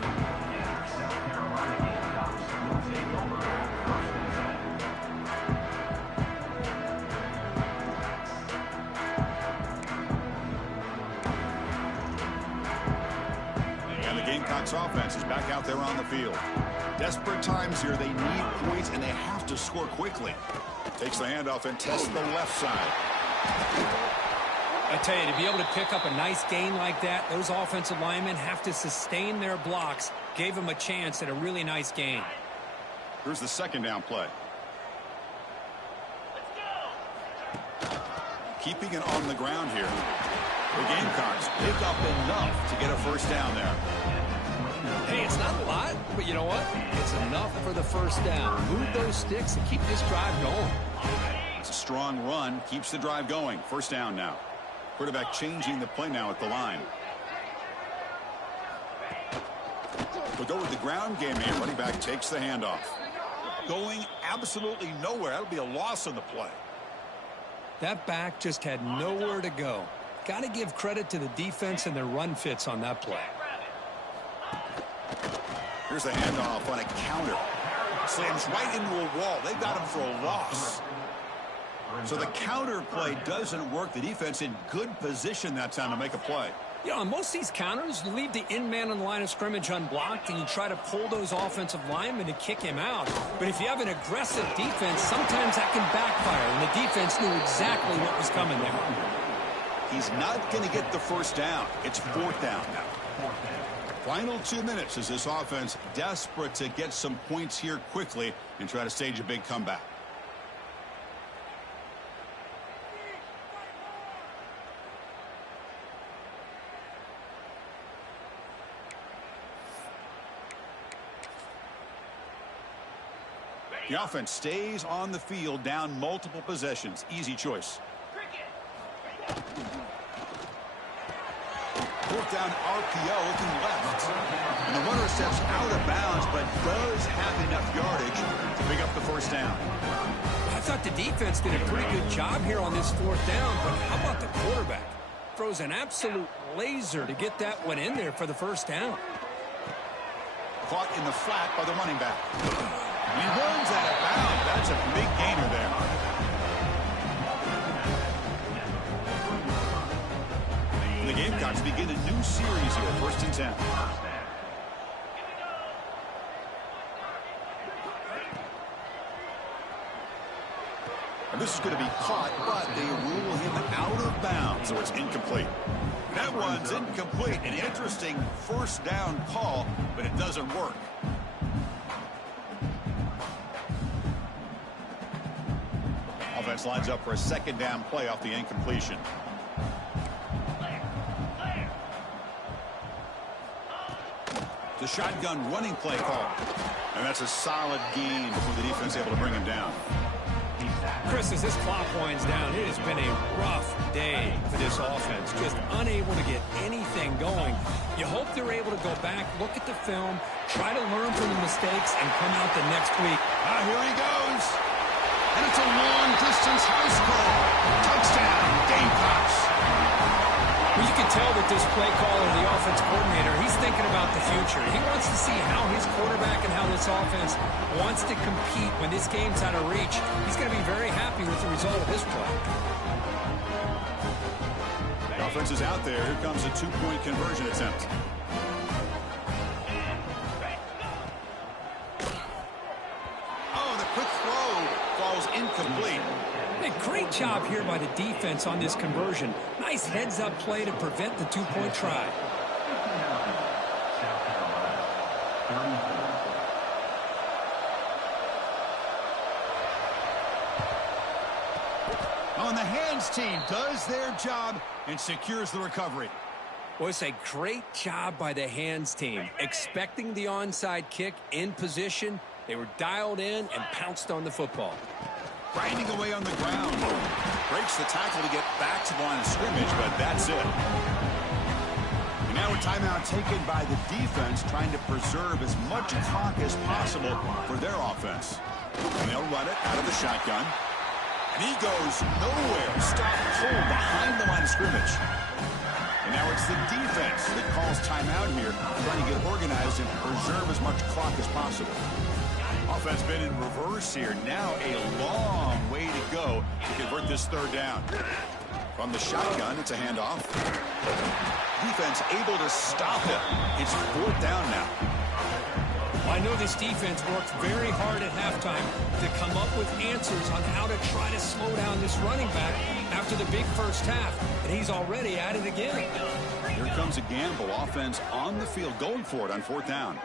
And the Gamecocks offense is back out there on the field. Desperate times here. They need points, and they have to score quickly. Takes the handoff and tests the left side. I tell you, to be able to pick up a nice gain like that, those offensive linemen have to sustain their blocks. Gave them a chance at a really nice gain. Here's the second down play. Keeping it on the ground here. The Gamecocks pick up enough to get a first down there. Hey, it's not a lot, but you know what? It's enough for the first down. Move those sticks and keep this drive going. It's a strong run. Keeps the drive going. First down now. Quarterback changing the play now at the line. We'll go with the ground game here. Running back takes the handoff. Going absolutely nowhere. That'll be a loss on the play. That back just had nowhere to go. Got to give credit to the defense and their run fits on that play. Here's the handoff on a counter. Slams right into a wall. They got him for a loss. So the counter play doesn't work. The defense in good position that time to make a play. You know, on most of these counters, you leave the in-man on the line of scrimmage unblocked, and you try to pull those offensive linemen to kick him out. But if you have an aggressive defense, sometimes that can backfire, and the defense knew exactly what was coming there. He's not going to get the first down. It's fourth down now. Final 2 minutes as this offense desperate to get some points here quickly and try to stage a big comeback. The offense stays on the field, down multiple possessions. Easy choice. Fourth down RPO looking left. And the runner steps out of bounds, but does have enough yardage to pick up the first down. I thought the defense did a pretty good job here on this fourth down, but how about the quarterback? Throws an absolute laser to get that one in there for the first down. Caught in the flat by the running back. He runs out of bounds. That's a big gainer there. The Gamecocks begin a new series here, 1st and 10. And this is going to be caught, but they rule him out of bounds, so it's incomplete. That one's incomplete. An interesting first down call, but it doesn't work. Offense lines up for a second down play off the incompletion. The shotgun running play call. And that's a solid gain for the defense able to bring him down. Chris, as this clock winds down, it has been a rough day for this offense. Just unable to get anything going. You hope they're able to go back, look at the film, try to learn from the mistakes, and come out the next week. Here he goes. And it's a long-distance house call. Touchdown, Gamecocks. Well, you can tell that this play caller, the offense coordinator, he's thinking about the future. He wants to see how his quarterback and how this offense wants to compete when this game's out of reach. He's going to be very happy with the result of this play. The offense is out there. Here comes a two-point conversion attempt. Oh, the quick throw falls incomplete. A great job here by the defense on this conversion. Nice heads-up play to prevent the two-point try. On the hands team does their job and secures the recovery. Well, it's a great job by the hands team. Expecting the onside kick in position, they were dialed in and pounced on the football. Grinding away on the ground. Breaks the tackle to get back to the line of scrimmage, but that's it. And now a timeout taken by the defense, trying to preserve as much clock as possible for their offense. And they'll run it out of the shotgun. And he goes nowhere. Stopped cold behind the line of scrimmage. And Now it's the defense that calls timeout here, trying to get organized and preserve as much clock as possible. Offense been in reverse here. Now a long way to go to convert this third down. From the shotgun, it's a handoff. Defense able to stop it. It's fourth down now. I know this defense worked very hard at halftime to come up with answers on how to try to slow down this running back after the big first half. And he's already at it again. Here comes a gamble. Offense on the field going for it on fourth down.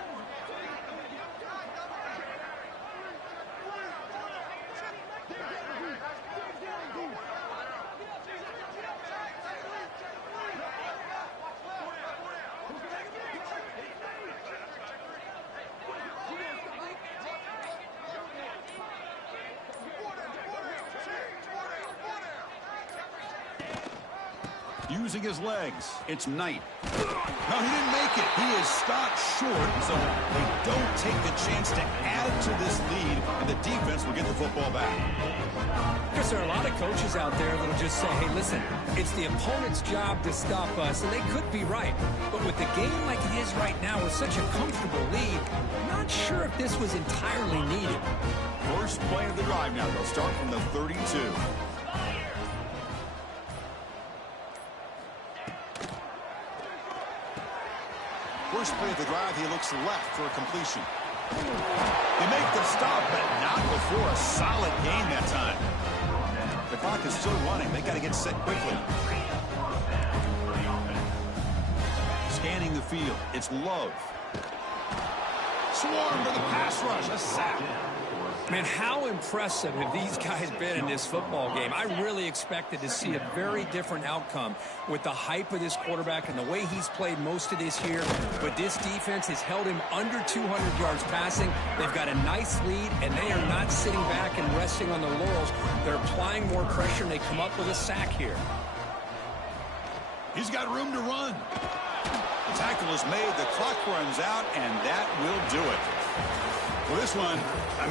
Using his legs, it's Knight. No, he didn't make it. He is stopped short, so they don't take the chance to add to this lead, and the defense will get the football back. Chris, there are a lot of coaches out there that'll just say, hey, listen, it's the opponent's job to stop us, and they could be right. But with the game like it is right now with such a comfortable lead, I'm not sure if this was entirely needed. First play of the drive now. They'll start from the 32. First play of the drive, he looks left for a completion. They make the stop, but not before a solid gain that time. The clock is still running. They got to get set quickly. Scanning the field, it's Love. Swarm for the pass rush, a sack. Man, how impressive have these guys been in this football game? I really expected to see a very different outcome with the hype of this quarterback and the way he's played most of this year. But this defense has held him under 200 yards passing. They've got a nice lead, and they are not sitting back and resting on their laurels. They're applying more pressure, and they come up with a sack here. He's got room to run. The tackle is made, the clock runs out, and that will do it. Well, this one, I mean,